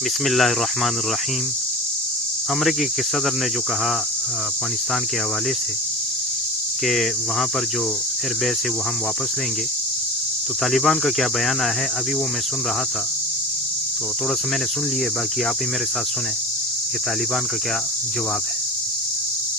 بسم اللہ الرحمن الرحیم۔ امریکی کے صدر نے جو کہا افغانستان کے حوالے سے کہ وہاں پر جو ایئر بیس ہے وہ ہم واپس لیں گے، تو طالبان کا کیا بیان آیا ہے ابھی وہ میں سن رہا تھا، تو تھوڑا سا میں نے سن لیے، باقی آپ ہی میرے ساتھ سنیں کہ طالبان کا کیا جواب ہے۔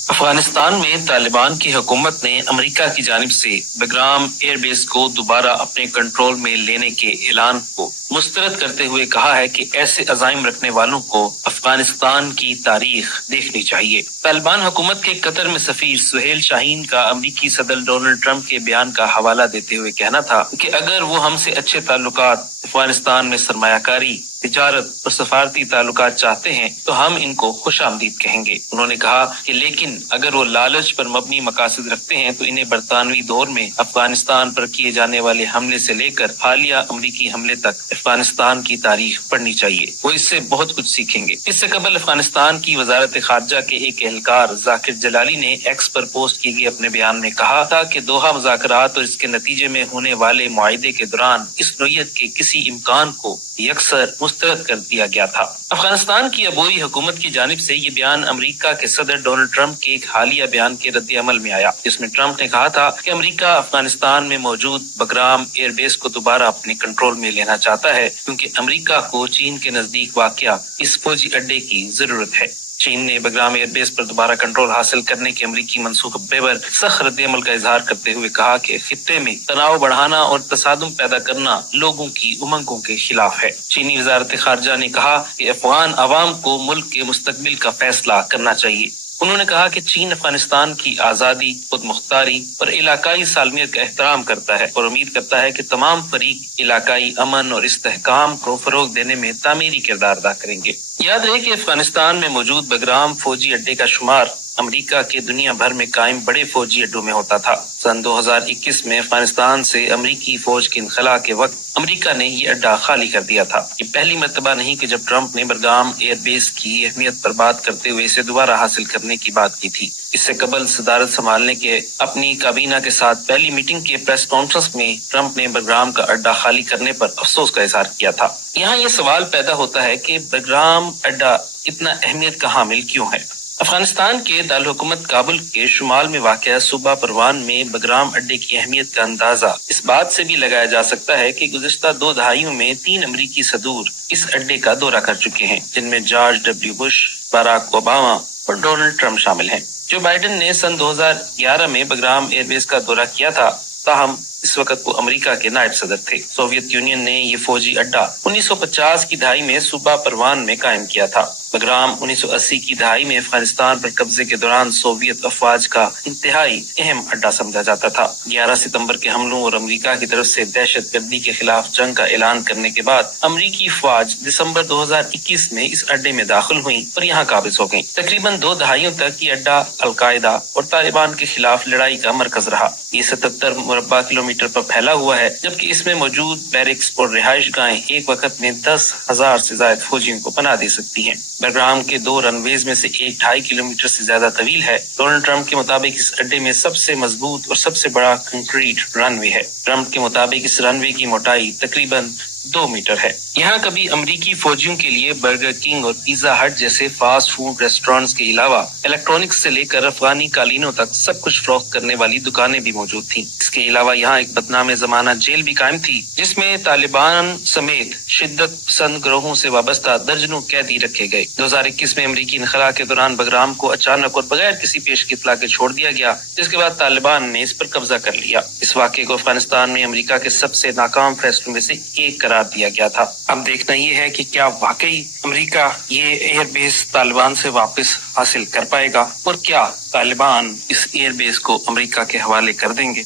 افغانستان میں طالبان کی حکومت نے امریکہ کی جانب سے بگرام ایئر بیس کو دوبارہ اپنے کنٹرول میں لینے کے اعلان کو مسترد کرتے ہوئے کہا ہے کہ ایسے عزائم رکھنے والوں کو افغانستان کی تاریخ دیکھنی چاہیے۔ طالبان حکومت کے قطر میں سفیر سہیل شاہین کا امریکی صدر ڈونلڈ ٹرمپ کے بیان کا حوالہ دیتے ہوئے کہنا تھا کہ اگر وہ ہم سے اچھے تعلقات، افغانستان میں سرمایہ کاری، تجارت اور سفارتی تعلقات چاہتے ہیں تو ہم ان کو خوش آمدید کہیں گے۔ انہوں نے کہا کہ لیکن اگر وہ لالچ پر مبنی مقاصد رکھتے ہیں تو انہیں برطانوی دور میں افغانستان پر کیے جانے والے حملے سے لے کر حالیہ امریکی حملے تک افغانستان کی تاریخ پڑھنی چاہیے، وہ اس سے بہت کچھ سیکھیں گے۔ اس سے قبل افغانستان کی وزارت خارجہ کے ایک اہلکار ذاکر جلالی نے ایکس پر پوسٹ کیے گئے اپنے بیان میں کہا تھا کہ دوحہ مذاکرات اور اس کے نتیجے میں ہونے والے معاہدے کے دوران اس نوعیت کے کسی امکان کو یکسر مسترد کر دیا گیا تھا۔ افغانستان کی عبوری حکومت کی جانب سے یہ بیان امریکہ کے صدر ڈونلڈ ٹرمپ کے ایک حالیہ بیان کے رد عمل میں آیا، جس میں ٹرمپ نے کہا تھا کہ امریکہ افغانستان میں موجود بگرام ایئر بیس کو دوبارہ اپنے کنٹرول میں لینا چاہتا ہے کیونکہ امریکہ کو چین کے نزدیک واقع اس فوجی اڈے کی ضرورت ہے۔ چین نے بگرام ایئر بیس پر دوبارہ کنٹرول حاصل کرنے کے امریکی منصوبے پر سخت رد عمل کا اظہار کرتے ہوئے کہا کہ خطے میں تناؤ بڑھانا اور تصادم پیدا کرنا لوگوں کی امنگوں کے خلاف ہے۔ چینی وزارت خارجہ نے کہا کہ افغان عوام کو ملک کے مستقبل کا فیصلہ کرنا چاہیے۔ انہوں نے کہا کہ چین افغانستان کی آزادی، خود مختاری اور علاقائی سالمیت کا احترام کرتا ہے اور امید کرتا ہے کہ تمام فریق علاقائی امن اور استحکام کو فروغ دینے میں تعمیری کردار ادا کریں گے۔ یاد رہے کہ افغانستان میں موجود بگرام فوجی اڈے کا شمار امریکہ کے دنیا بھر میں قائم بڑے فوجی اڈوں میں ہوتا تھا۔ سن 2021 میں افغانستان سے امریکی فوج کے انخلاء کے وقت امریکہ نے یہ اڈا خالی کر دیا تھا۔ یہ پہلی مرتبہ نہیں کہ جب ٹرمپ نے بگرام ایئر بیس کی اہمیت پر بات کرتے ہوئے اسے دوبارہ حاصل کرنے کی بات کی تھی۔ اس سے قبل صدارت سنبھالنے کے اپنی کابینہ کے ساتھ پہلی میٹنگ کے پریس کانفرنس میں ٹرمپ نے بگرام کا اڈا خالی کرنے پر افسوس کا اظہار کیا تھا۔ یہاں یہ سوال پیدا ہوتا ہے کہ بگرام اڈا اتنا اہمیت کا حامل کیوں ہے؟ افغانستان کے دارالحکومت کابل کے شمال میں واقع صوبہ پروان میں بگرام اڈے کی اہمیت کا اندازہ اس بات سے بھی لگایا جا سکتا ہے کہ گزشتہ 2 دہائیوں میں 3 امریکی صدور اس اڈے کا دورہ کر چکے ہیں، جن میں George W Bush, Barack Obama اور ڈونلڈ ٹرمپ شامل ہیں۔ جو بائیڈن نے سن 2011 میں بگرام ایئر بیس کا دورہ کیا تھا، تاہم اس وقت وہ امریکہ کے نائب صدر تھے۔ سوویت یونین نے یہ فوجی اڈا 1950 کی دہائی میں صوبہ پروان میں قائم کیا تھا۔ بگرام 1980 کی دہائی میں افغانستان پر قبضے کے دوران سوویت افواج کا انتہائی اہم اڈا سمجھا جاتا تھا۔ 11 ستمبر کے حملوں اور امریکہ کی طرف سے دہشت گردی کے خلاف جنگ کا اعلان کرنے کے بعد امریکی افواج دسمبر 2021 میں اس اڈے میں داخل ہوئیں اور یہاں قابض ہو گئیں۔ تقریباً 2 دہائیوں تک یہ اڈا القاعدہ اور طالبان کے خلاف لڑائی کا مرکز رہا۔ یہ 77 مربع کلومیٹر پر پھیلا ہوا ہے، جبکہ اس میں موجود بیرکس اور رہائش گاہیں ایک وقت میں 10,000 سے زائد فوجیوں کو پناہ دے سکتی ہیں۔ بگرام کے 2 رن ویز میں سے ایک 2.5 کلومیٹر سے زیادہ طویل ہے۔ ڈونلڈ ٹرمپ کے مطابق اس اڈے میں سب سے مضبوط اور سب سے بڑا کنکریٹ رن وے ہے۔ ٹرمپ کے مطابق اس رن وے کی موٹائی تقریباً 2 میٹر ہے۔ یہاں کبھی امریکی فوجیوں کے لیے برگر کنگ اور پیزا ہٹ جیسے فاسٹ فوڈ ریسٹورنٹس کے علاوہ الیکٹرانکس سے لے کر افغانی قالینوں تک سب کچھ فروخت کرنے والی دکانیں بھی موجود تھیں۔ اس کے علاوہ یہاں ایک بدنام زمانہ جیل بھی قائم تھی، جس میں طالبان سمیت شدت پسند گروہوں سے وابستہ درجنوں قیدی رکھے گئے۔ 2021 میں امریکی انخلاء کے دوران بگرام کو اچانک اور بغیر کسی پیش اطلاع کے چھوڑ دیا گیا، جس کے بعد طالبان نے اس پر قبضہ کر لیا۔ اس واقعے کو افغانستان میں امریکہ کے سب سے ناکام فیصلوں میں سے ایک قرار دیا گیا تھا۔ اب دیکھنا یہ ہے کہ کیا واقعی امریکہ یہ ایئر بیس طالبان سے واپس حاصل کر پائے گا اور کیا طالبان اس ایئر بیس کو امریکہ کے حوالے کر دیں گے؟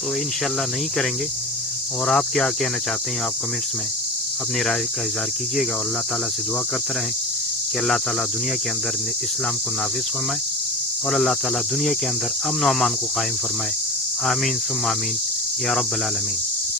تو انشاءاللہ نہیں کریں گے۔ اور آپ کیا کہنا چاہتے ہیں، آپ کمنٹس میں اپنی رائے کا اظہار کیجیے گا، اور اللہ تعالیٰ سے دعا کرتے رہیں کہ اللہ تعالیٰ دنیا کے اندر اسلام کو نافذ فرمائے اور اللہ تعالیٰ دنیا کے اندر امن و امان کو قائم فرمائے۔ آمین ثم آمین یا رب العالمین۔